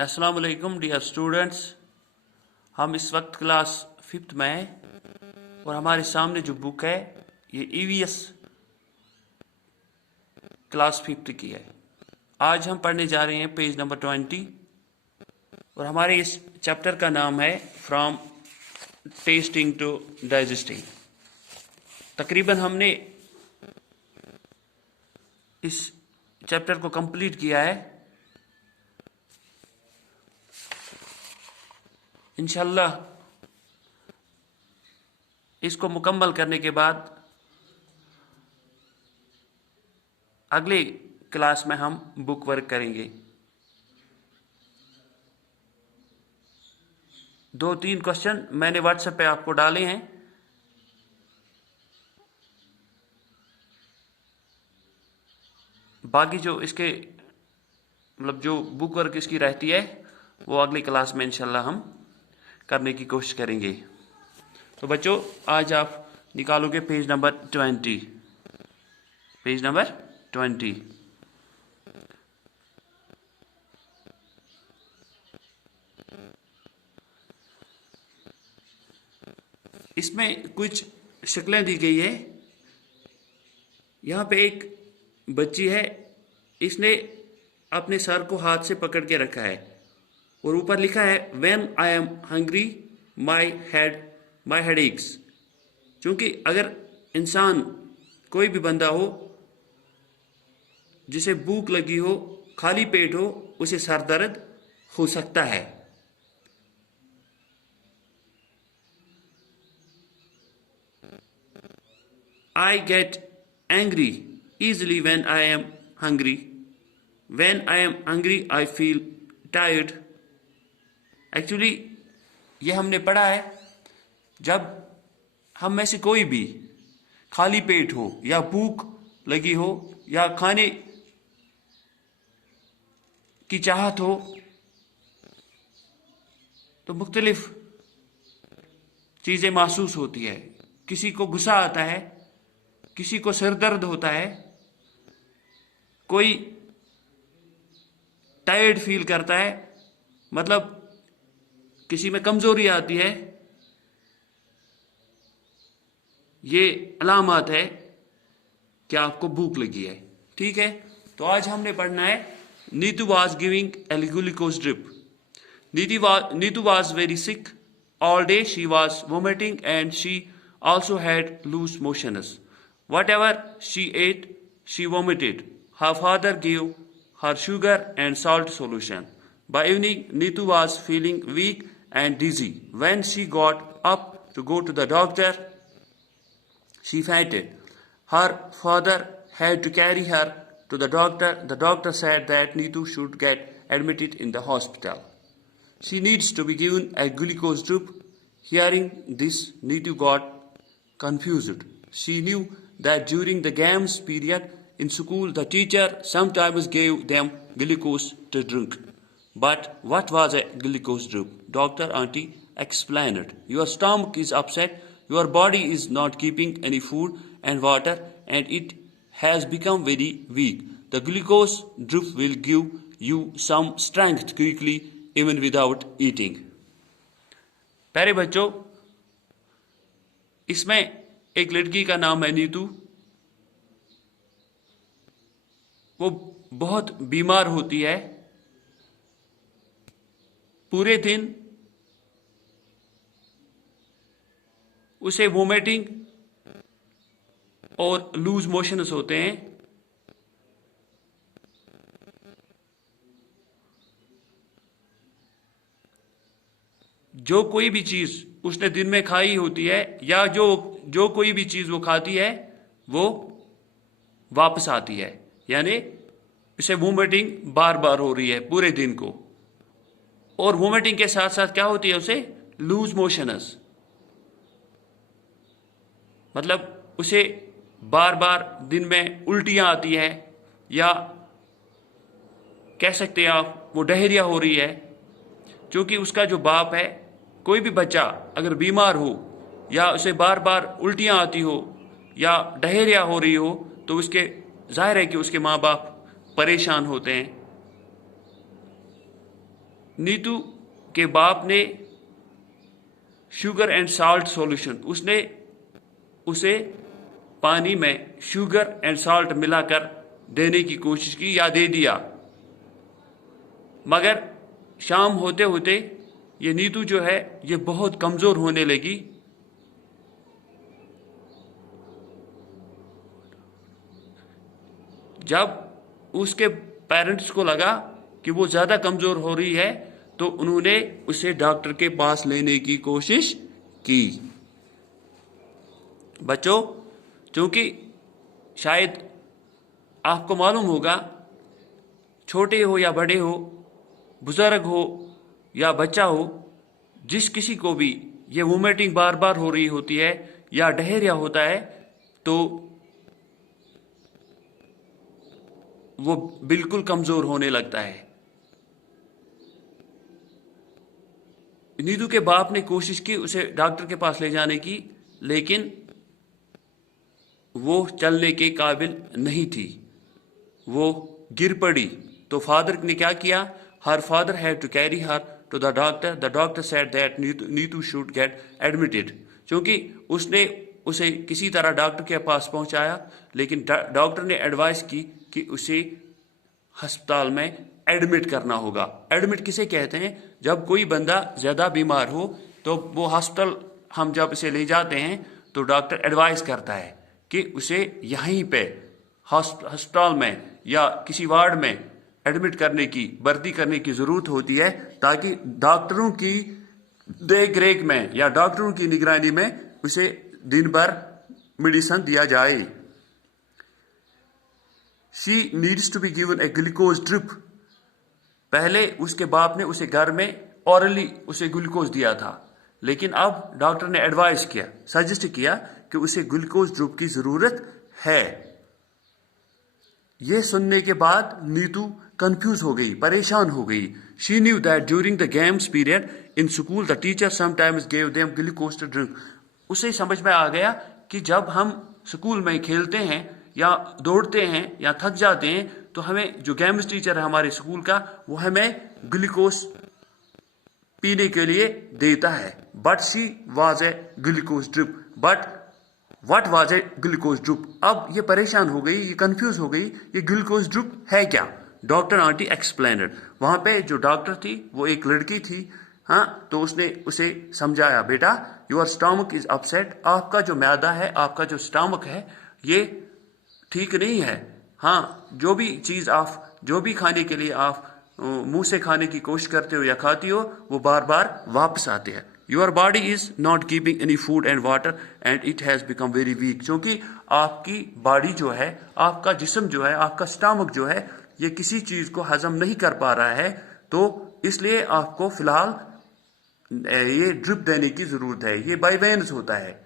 अस्सलाम वालेकुम dear students. हम इस वक्त क्लास 5th में हैं और हमारे सामने जो बुक है ये EVS क्लास 5th की है। आज हम पढ़ने जा रहे हैं पेज नंबर 20 और हमारे इस चैप्टर का नाम है फ्रॉम टेस्टिंग टू डाइजेस्टिंग। तकरीबन हमने इस चैप्टर को कंप्लीट किया है। इंशाल्लाह इसको मुकम्मल करने के बाद अगले क्लास में हम बुक वर्क करेंगे। 2-3 क्वेश्चन मैंने व्हाट्सएप पे आपको डाले हैं। बाकी जो इसके जो बुक वर्क इसकी रहती है वो अगली क्लास में इंशाल्लाह हम करने की कोशिश करेंगे। तो बच्चों आज आप निकालोगे पेज नंबर 20। Page number 20। इसमें कुछ शक्लें दी गई है। यहाँ पे एक बच्ची है, इसने अपने सर को हाथ से पकड़ के रखा है और ऊपर लिखा है When I am hungry, my head aches। क्योंकि अगर इंसान कोई भी बंदा हो जिसे भूख लगी हो, खाली पेट हो, उसे सर दर्द हो सकता है। I get angry easily when I am hungry. When I am hungry, I feel tired. Actually ये हमने पढ़ा है, जब हम में से कोई भी खाली पेट हो या भूख लगी हो या खाने की चाहत हो तो मुख्तलिफ चीज़ें महसूस होती है। किसी को गुस्सा आता है, किसी को सिर दर्द होता है, कोई टायर्ड फील करता है, मतलब किसी में कमजोरी आती है। ये अलामत है कि आपको भूख लगी है। ठीक है, तो आज हमने पढ़ना है Neetu was giving a glucose drip. Neetu was very sick all day. She was vomiting and she also had loose motions. Whatever she ate, she vomited. Her father gave her sugar and salt solution. By evening, Neetu was feeling weak and dizzy. When she got up to go to the doctor, she fainted. Her father had to carry her to the doctor. The doctor said that Neetu should get admitted in the hospital. She needs to be given a glucose drip. Hearing this, Neetu got confused. She knew that during the games period in school, the teacher sometimes gave them glucose to drink. But what was a glucose drip? Dr. Auntie explained. Your stomach is upset, your body is not keeping any food and water, and it has become very weak. The glucose drip will give you some strength quickly, even without eating. प्यारे बच्चों, इसमें एक लड़की का नाम है नीतू। वो बहुत बीमार होती है। पूरे दिन उसे वोमिटिंग और लूज मोशंस होते हैं। जो कोई भी चीज उसने दिन में खाई होती है या जो कोई भी चीज वो खाती है वो वापस आती है, यानी इसे वोमिटिंग बार बार हो रही है पूरे दिन को। और वोमिटिंग के साथ साथ क्या होती है, उसे लूज मोशंस, मतलब उसे बार बार दिन में उल्टियां आती है या कह सकते हैं आप वो डायरिया हो रही है। क्योंकि उसका जो बाप है, कोई भी बच्चा अगर बीमार हो या उसे बार बार उल्टियां आती हो या डायरिया हो रही हो तो उसके जाहिर है कि उसके माँ बाप परेशान होते हैं। नीतू के बाप ने शुगर एंड साल्ट सॉल्यूशन, उसने उसे पानी में शुगर एंड साल्ट मिलाकर देने की कोशिश की या दे दिया, मगर शाम होते होते ये नीतू जो है ये बहुत कमज़ोर होने लगी। जब उसके पेरेंट्स को लगा कि वो ज़्यादा कमज़ोर हो रही है तो उन्होंने उसे डॉक्टर के पास लेने की कोशिश की। बच्चों, क्योंकि शायद आपको मालूम होगा, छोटे हो या बड़े हो, बुजुर्ग हो या बच्चा हो, जिस किसी को भी ये वोमिटिंग बार बार हो रही होती है या डायरिया होता है तो वो बिल्कुल कमज़ोर होने लगता है। नीतू के बाप ने कोशिश की उसे डॉक्टर के पास ले जाने की, लेकिन वो चलने के काबिल नहीं थी, वो गिर पड़ी। तो फादर ने क्या किया? Her father had to carry her to the doctor. The doctor said that Neetu should get admitted. क्योंकि उसने उसे किसी तरह डॉक्टर के पास पहुंचाया, लेकिन डॉक्टर ने एडवाइस की कि उसे अस्पताल में एडमिट करना होगा। एडमिट किसे कहते हैं? जब कोई बंदा ज़्यादा बीमार हो तो वो हॉस्पिटल हम जब इसे ले जाते हैं तो डॉक्टर एडवाइस करता है कि उसे यहीं पे अस्पताल में या किसी वार्ड में एडमिट करने की, भर्ती करने की ज़रूरत होती है, ताकि डॉक्टरों की देख रेख में या डॉक्टरों की निगरानी में उसे दिन भर मेडिसिन दिया जाए। She needs to be given a glucose drip। पहले उसके बाप ने उसे घर में ऑरली उसे ग्लूकोज दिया था, लेकिन अब डॉक्टर ने एडवाइस किया, सजेस्ट किया कि उसे ग्लूकोज ड्रिप की ज़रूरत है। ये सुनने के बाद नीतू कंफ्यूज हो गई, परेशान हो गई। She knew that during the games period in school the teacher sometimes gave them glucose to drink। उसे समझ में आ गया कि जब हम स्कूल में खेलते हैं या दौड़ते हैं या थक जाते हैं तो हमें जो गेम्स टीचर है हमारे स्कूल का, वो हमें ग्लूकोज पीने के लिए देता है। But she was a glucose drip. But what was a glucose drip? अब ये परेशान हो गई, ये कंफ्यूज हो गई, ये ग्लूकोज ड्रिप है क्या? Doctor aunty explained. वहां पे जो डॉक्टर थी वो एक लड़की थी, हाँ, तो उसने उसे समझाया, बेटा योर स्टमक इज अपसेट। आपका जो मैदा है, आपका जो स्टमक है, ये ठीक नहीं है। हाँ, जो भी चीज़ आप, जो भी खाने के लिए आप मुंह से खाने की कोशिश करते हो या खाती हो, वो बार बार वापस आते हैं। Your body is not keeping any food and water and it has become very weak. क्योंकि आपकी बॉडी जो है, आपका जिस्म जो है, आपका स्टमक जो है, ये किसी चीज़ को हजम नहीं कर पा रहा है, तो इसलिए आपको फिलहाल ये ड्रिप देने की ज़रूरत है। ये बाय वेन्स होता है।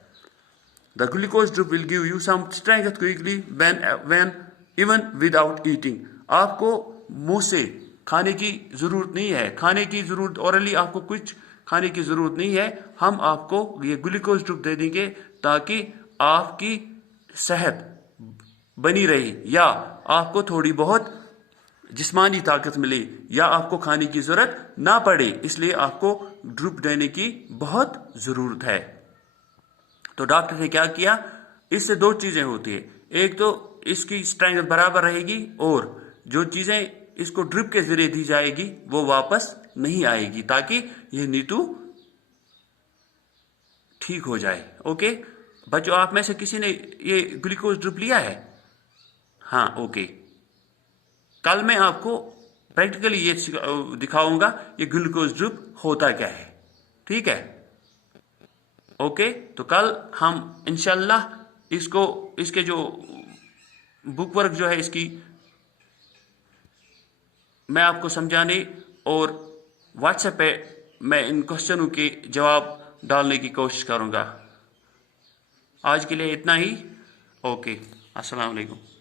The glucose drip will give you some strength quickly when even without eating। आपको मुंह से खाने की ज़रूरत नहीं है, खाने की ज़रूरत औरली आपको कुछ खाने की ज़रूरत नहीं है। हम आपको ये ग्लूकोज ड्रिप दे देंगे ताकि आपकी सेहत बनी रहे या आपको थोड़ी बहुत जिस्मानी ताकत मिले या आपको खाने की ज़रूरत ना पड़े, इसलिए आपको ड्रिप देने की बहुत ज़रूरत है। तो डॉक्टर ने क्या किया? इससे दो चीज़ें होती है, एक तो इसकी स्ट्रेंथ बराबर रहेगी और जो चीज़ें इसको ड्रिप के जरिए दी जाएगी वो वापस नहीं आएगी, ताकि ये नीतू ठीक हो जाए। ओके बच्चों, आप में से किसी ने ये ग्लूकोज ड्रिप लिया है? हाँ, ओके। कल मैं आपको प्रैक्टिकली ये दिखाऊंगा ये ग्लूकोज ड्रिप होता क्या है, ठीक है? ओके, तो कल हम इंशाल्लाह इसके जो बुक वर्क जो है इसकी मैं आपको समझाने और व्हाट्सएप पे मैं इन क्वेश्चनों के जवाब डालने की कोशिश करूंगा। आज के लिए इतना ही। ओके, अस्सलाम वालेकुम।